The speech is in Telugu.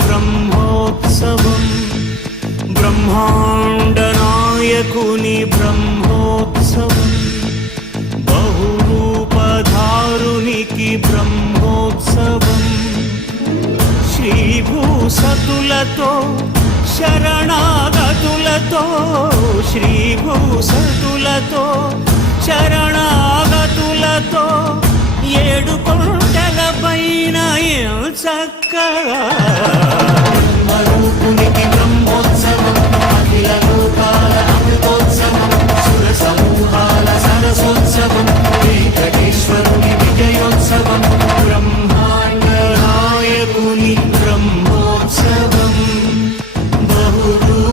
బ్రహ్మోత్సవం బ్రహ్మాండ నాయకుని బ్రహ్మోత్సవం బహురూపధారునికి బ్రహ్మోత్సవం శ్రీభూసతులతో శరణాగతులతో శ్రీభూసతులతో శరణాగతులతో 7 కొండల పైన చక్కగా బ్రహ్మరూపునికి